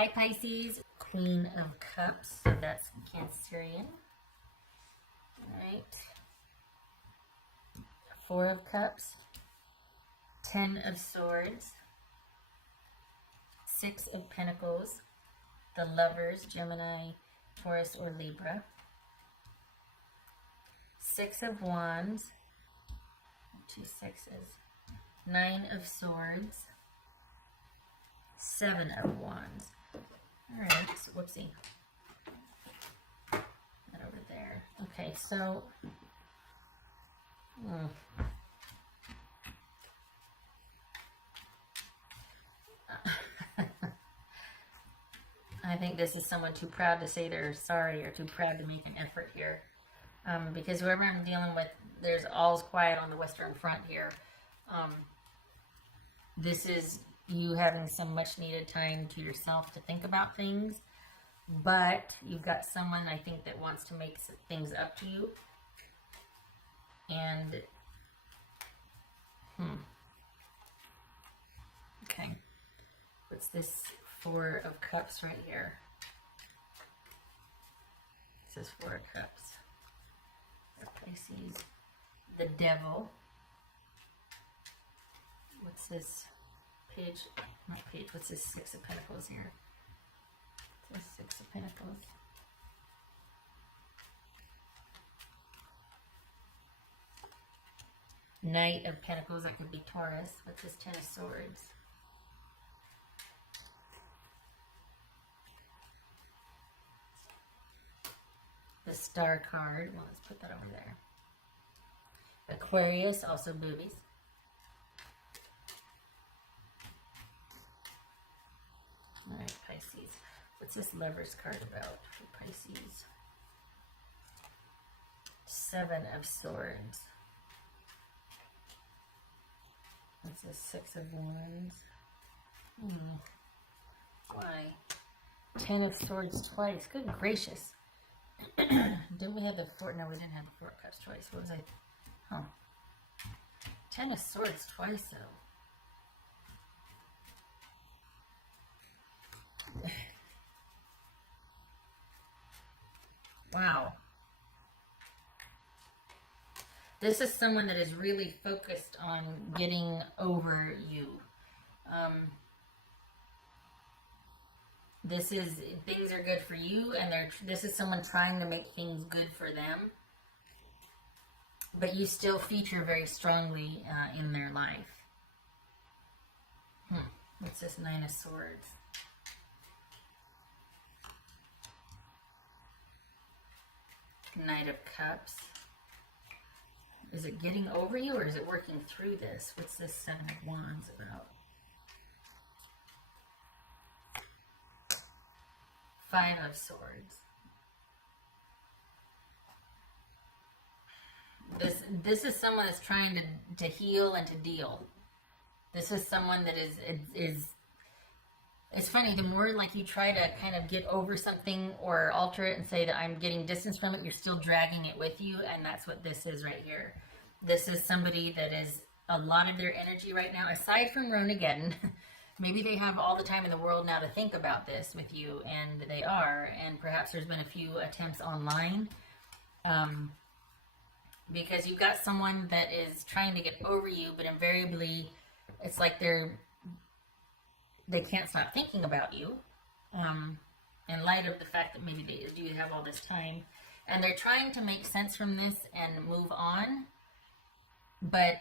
Hi Pisces, Queen of Cups, so that's Cancerian. Alright. Four of Cups, 10 of Swords, 6 of Pentacles, the Lovers, Gemini, Taurus, or Libra, 6 of Wands, 2 sixes, 9 of Swords, 7 of Wands. Alright, so whoopsie. That over there. Okay, so I think this is someone too proud to say they're sorry or too proud to make an effort here. Because whoever I'm dealing with, there's all's quiet on the Western Front here. This is you having some much needed time to yourself to think about things, but you've got someone I think that wants to make things up to you. And okay, what's this 4 of Cups right here? It says 4 of Cups. Pisces, the Devil. What's this? Page, not page, what's this 6 of Pentacles here? What's this 6 of Pentacles? Knight of Pentacles, that could be Taurus. What's this 10 of Swords? The Star card, well, let's put that over there. Aquarius, also boobies. Alright, Pisces. What's this Lovers card about for Pisces? 7 of Swords. What's this 6 of Wands? Why? 10 of Swords twice. Good gracious. Didn't we have the 4? No, we didn't have the 4 of Cups twice. What was I? Huh. 10 of Swords twice, though. Wow. This is someone that is really focused on getting over you. This is, things are good for you, and this is someone trying to make things good for them. But you still feature very strongly in their life. What's this 9 of Swords? Knight of Cups. Is it getting over you, or is it working through this? What's this 7 of Wands about? 5 of Swords. This is someone that's trying to heal and to deal. This is someone that is it's funny, the more like you try to kind of get over something or alter it and say that I'm getting distance from it, you're still dragging it with you, and that's what this is right here. This is somebody that is a lot of their energy right now, aside from Ronageddon. Maybe they have all the time in the world now to think about this with you, and they are, and perhaps there's been a few attempts online. Because you've got someone that is trying to get over you, but invariably it's like they can't stop thinking about you, in light of the fact that maybe they do have all this time, and they're trying to make sense from this and move on. But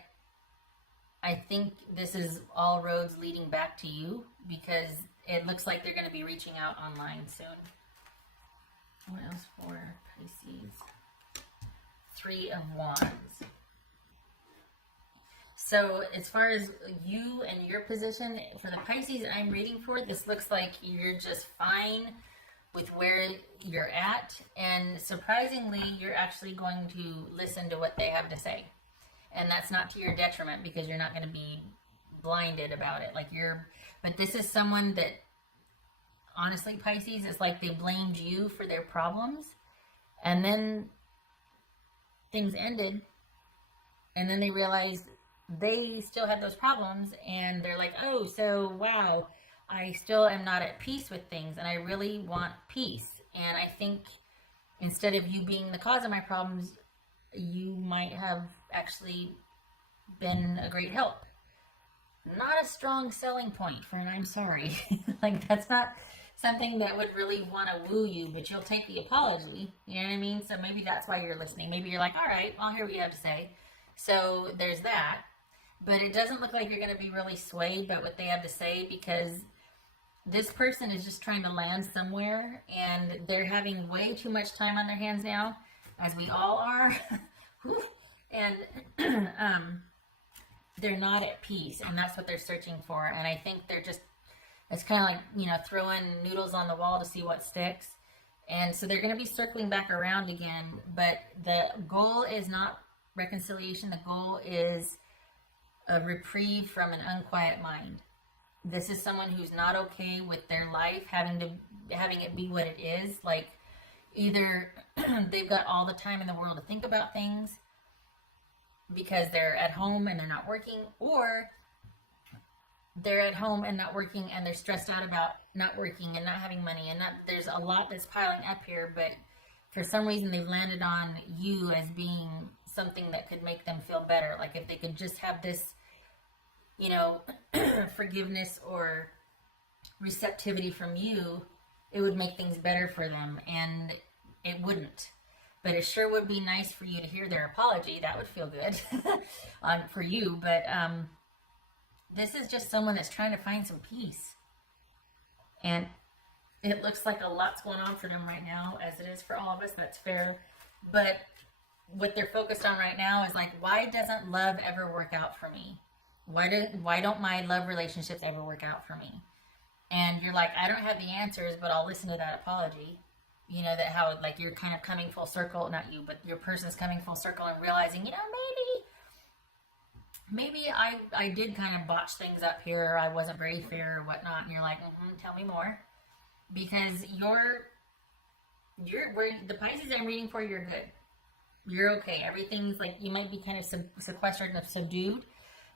I think this is all roads leading back to you, because it looks like they're going to be reaching out online soon. What else for Pisces? 3 of Wands. So as far as you and your position, for the Pisces I'm reading for, this looks like you're just fine with where you're at. And surprisingly, you're actually going to listen to what they have to say. And that's not to your detriment, because you're not going to be blinded about it. But this is someone that, honestly, Pisces, it's like they blamed you for their problems. And then things ended. And then they realized they still had those problems, and they're like, oh, so wow, I still am not at peace with things, and I really want peace. And I think instead of you being the cause of my problems, you might have actually been a great help. Not a strong selling point for an I'm sorry. Like, that's not something that would really want to woo you, but you'll take the apology. You know what I mean? So maybe that's why you're listening. Maybe you're like, all right, I'll hear what you have to say. So there's that. But it doesn't look like you're going to be really swayed by what they have to say, because this person is just trying to land somewhere, and they're having way too much time on their hands now, as we all are. And they're not at peace, and that's what they're searching for. And I think they're just, it's kind of like, you know, throwing noodles on the wall to see what sticks. And so they're going to be circling back around again, but the goal is not reconciliation. The goal is a reprieve from an unquiet mind. This is someone who's not okay with their life having it be what it is. Like, either they've got all the time in the world to think about things because they're at home and they're not working, or they're at home and not working and they're stressed out about not working and not having money, and there's a lot that's piling up here, but for some reason they've landed on you as being something that could make them feel better. Like, if they could just have this, you know, forgiveness or receptivity from you, it would make things better for them, and it wouldn't. But it sure would be nice for you to hear their apology. That would feel good for you. But this is just someone that's trying to find some peace. And it looks like a lot's going on for them right now, as it is for all of us. That's fair. But what they're focused on right now is like, why doesn't love ever work out for me? Why don't my love relationships ever work out for me? And you're like, I don't have the answers, but I'll listen to that apology. You know, that how, like, you're kind of coming full circle, not you, but your person's coming full circle and realizing, you know, maybe I did kind of botch things up here, or I wasn't very fair or whatnot. And you're like, tell me more. Because where the Pisces I'm reading for, you're good. You're okay. Everything's like, you might be kind of sequestered and subdued,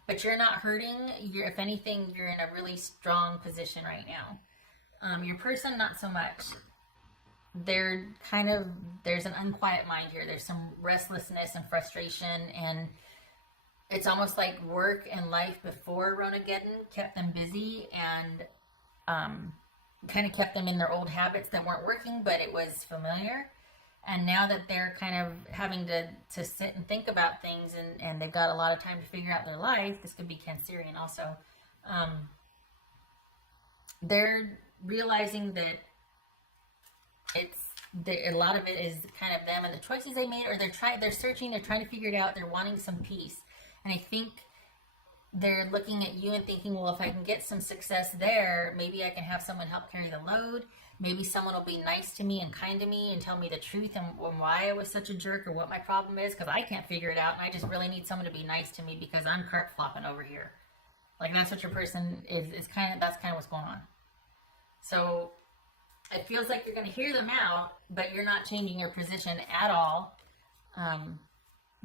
but you're not hurting. If anything, you're in a really strong position right now. Your person, not so much. There's an unquiet mind here. There's some restlessness and frustration, and it's almost like work and life before Ronageddon kept them busy and kind of kept them in their old habits that weren't working, but it was familiar. And now that they're kind of having to sit and think about things, and they've got a lot of time to figure out their life, this could be Cancerian also, they're realizing that a lot of it is kind of them and the choices they made, or they're searching, they're trying to figure it out, they're wanting some peace. And I think they're looking at you and thinking, well, if I can get some success there, maybe I can have someone help carry the load. Maybe someone will be nice to me and kind to me and tell me the truth and why I was such a jerk, or what my problem is, because I can't figure it out, and I just really need someone to be nice to me because I'm cart flopping over here. Like, that's what your person is that's kind of what's going on. So it feels like you're going to hear them out, but you're not changing your position at all,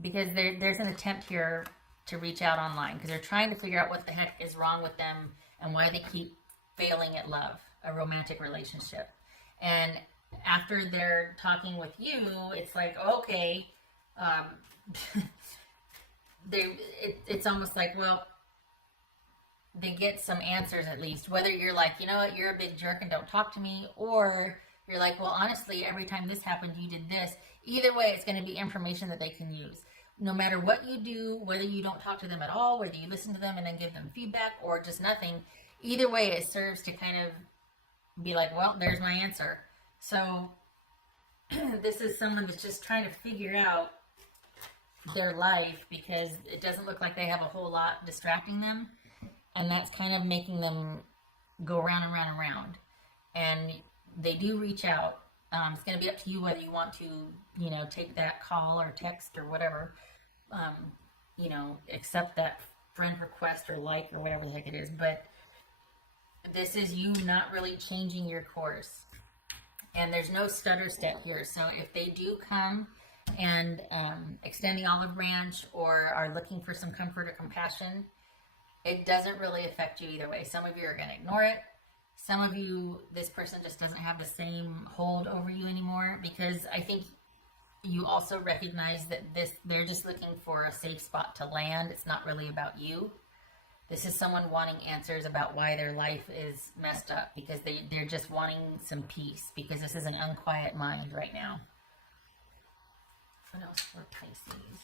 because there's an attempt here to reach out online, because they're trying to figure out what the heck is wrong with them and why they keep failing at love, a romantic relationship. And after they're talking with you, it's like, okay, it's almost like, well, they get some answers at least, whether you're like, you know what, you're a big jerk and don't talk to me, or you're like, well, honestly, every time this happened, you did this. Either way, it's going to be information that they can use. No matter what you do, whether you don't talk to them at all, whether you listen to them and then give them feedback, or just nothing, either way, it serves to kind of be like, well, there's my answer. So this is someone that's just trying to figure out their life, because it doesn't look like they have a whole lot distracting them. And that's kind of making them go round and round and round. And they do reach out. It's going to be up to you whether you want to, you know, take that call or text or whatever, you know, accept that friend request or like or whatever the heck it is. But this is you not really changing your course. And there's no stutter step here. So if they do come and extend the olive branch, or are looking for some comfort or compassion, it doesn't really affect you either way. Some of you are going to ignore it. Some of you, this person just doesn't have the same hold over you anymore, because I think you also recognize that they're just looking for a safe spot to land. It's not really about you. This is someone wanting answers about why their life is messed up, because they're just wanting some peace, because this is an unquiet mind right now. What else for Pisces?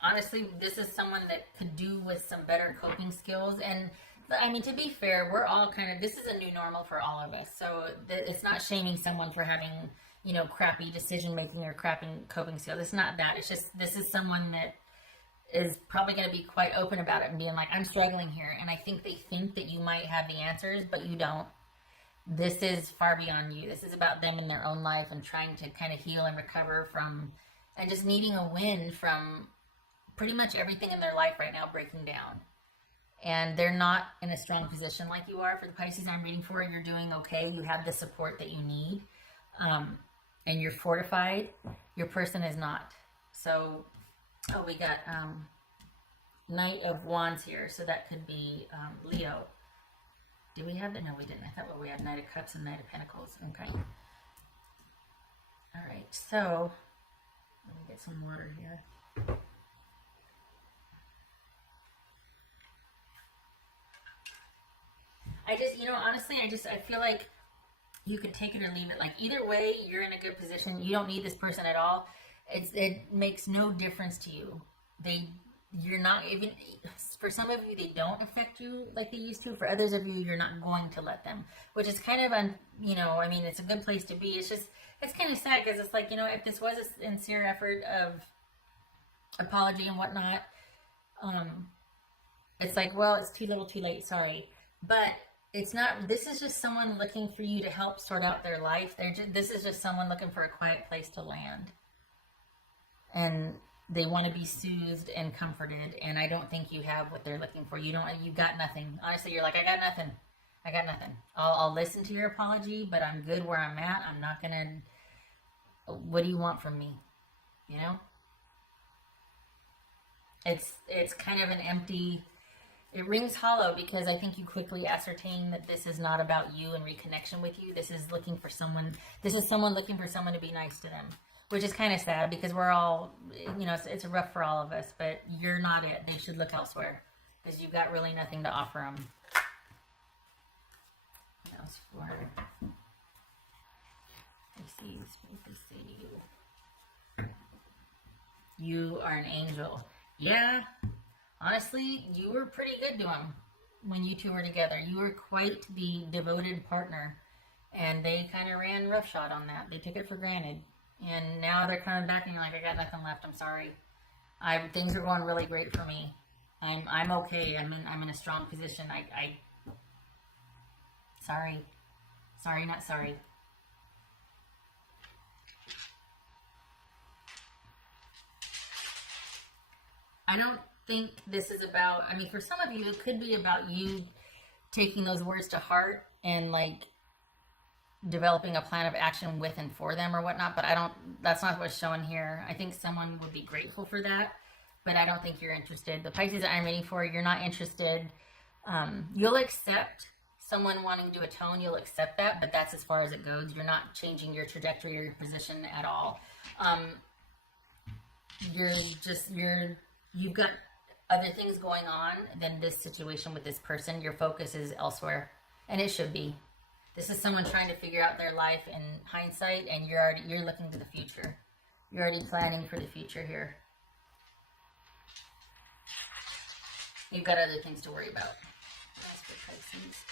Honestly, this is someone that could do with some better coping skills. And I mean, to be fair, we're all kind of, this is a new normal for all of us. So it's not shaming someone for having, you know, crappy decision making or crappy coping skills. It's not that. It's just, this is someone that is probably going to be quite open about it and being like, I'm struggling here. And I think they think that you might have the answers, but you don't. This is far beyond you. This is about them in their own life and trying to kind of heal and recover from, and just needing a win from pretty much everything in their life right now breaking down. And they're not in a strong position like you are. For the Pisces I'm reading for, you're doing okay. You have the support that you need. And you're fortified. Your person is not. So, oh, we got Knight of Wands here. So that could be Leo. Did we have that? No, we didn't. I thought we had Knight of Cups and Knight of Pentacles. Okay. All right. So, let me get some water here. I just, you know, honestly, I feel like you could take it or leave it. Like, either way, you're in a good position. You don't need this person at all. It makes no difference to you. You're not even, for some of you, they don't affect you like they used to. For others of you, you're not going to let them, which is kind of, you know, I mean, it's a good place to be. It's just, it's kind of sad, because it's like, you know, if this was a sincere effort of apology and whatnot, it's like, well, it's too little too late, sorry. But it's not, this is just someone looking for you to help sort out their life. This is just someone looking for a quiet place to land. And they want to be soothed and comforted. And I don't think you have what they're looking for. You got nothing. Honestly, you're like, I got nothing. I got nothing. I'll listen to your apology, but I'm good where I'm at. I'm not going to, what do you want from me? You know? It's kind of an empty, it rings hollow, because I think you quickly ascertain that this is not about you and reconnection with you. This is someone looking for someone to be nice to them, which is kind of sad, because we're all, you know, it's rough for all of us, but you're not it. They should look elsewhere, because you've got really nothing to offer them. What else for Pisces? You are an angel. Yeah. Honestly, you were pretty good to him when you two were together. You were quite the devoted partner, and they kind of ran roughshod on that. They took it for granted, and now they're coming back and you're like, I got nothing left. I'm sorry. Things are going really great for me. I'm okay. I'm in a strong position. Sorry, not sorry. I don't think this is about, I mean, for some of you, it could be about you taking those words to heart and like developing a plan of action with and for them or whatnot, but that's not what's shown here. I think someone would be grateful for that, but I don't think you're interested. The Pisces that I'm reading for, you're not interested. You'll accept someone wanting to atone, you'll accept that, but that's as far as it goes. You're not changing your trajectory or your position at all. You've got other things going on than this situation with this person. Your focus is elsewhere, and it should be. This is someone trying to figure out their life in hindsight, and you're looking to the future. You're already planning for the future here. You've got other things to worry about. That's for Pisces.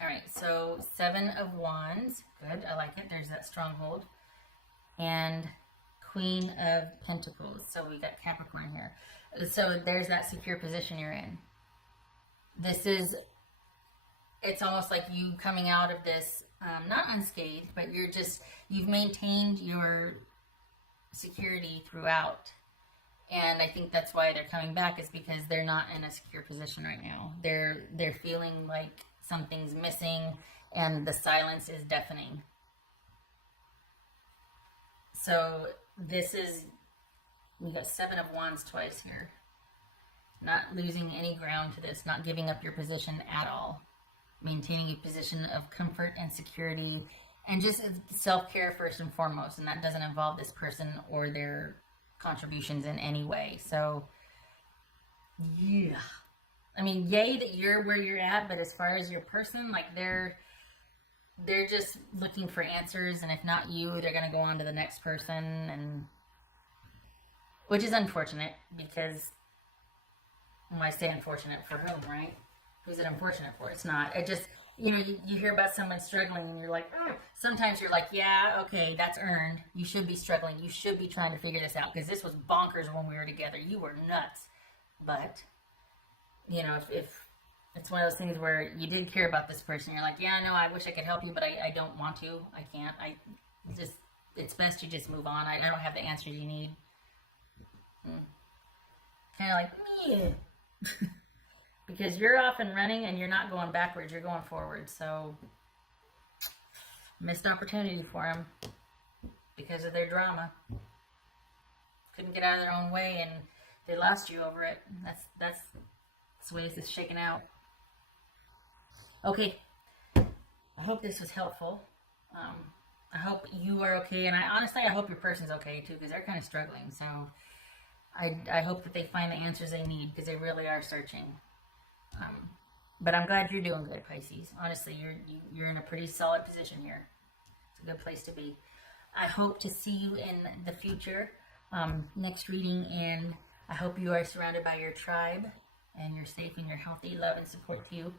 All right, so 7 of Wands. Good, I like it. There's that stronghold. And Queen of Pentacles. So we got Capricorn here. So there's that secure position you're in. It's almost like you coming out of this, not unscathed, but you've maintained your security throughout. And I think that's why they're coming back, is because they're not in a secure position right now. They're feeling like something's missing, and the silence is deafening. So this is We got 7 of Wands twice here. Not losing any ground to this, not giving up your position at all. Maintaining a position of comfort and security, and just self-care first and foremost. And that doesn't involve this person or their contributions in any way. So, yeah. I mean, yay that you're where you're at, but as far as your person, like they're just looking for answers, and if not you, they're gonna go on to the next person, and which is unfortunate because, well, I say unfortunate for whom, right? Who's it unfortunate for? It's not. It just, you know, you hear about someone struggling and you're like, oh. Sometimes you're like, yeah, okay, that's earned. You should be struggling. You should be trying to figure this out because this was bonkers when we were together. You were nuts. But, you know, if it's one of those things where you did care about this person, you're like, yeah, no, I wish I could help you, but I don't want to. I can't. It's best you just move on. I don't have the answers you need. Kind of like, yeah. Because you're off and running and you're not going backwards, you're going forward. So, missed opportunity for them because of their drama. Couldn't get out of their own way and they lost you over it. That's the way this is shaking out. Okay, I hope this was helpful. I hope you are okay, and I hope your person's okay too, because they're kind of struggling. So, I hope that they find the answers they need, because they really are searching. But I'm glad you're doing good, Pisces. Honestly, you're in a pretty solid position here. It's a good place to be. I hope to see you in the future, next reading, and I hope you are surrounded by your tribe, and you're safe and you're healthy. Love and support to you.